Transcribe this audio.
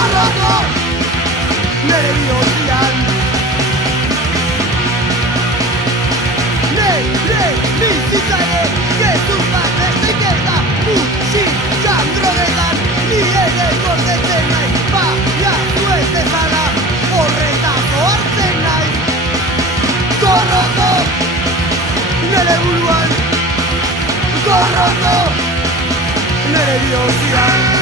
Gorroto, nere bihotzian. Nere bizitza ere gezur bat besteik ez da. Musikan drogetan ni ere gordetzen naiz. Baina zu ez dezala horretako hartzen naiz. Gorroto, nere buruan. Gorroto, nere bihotzian.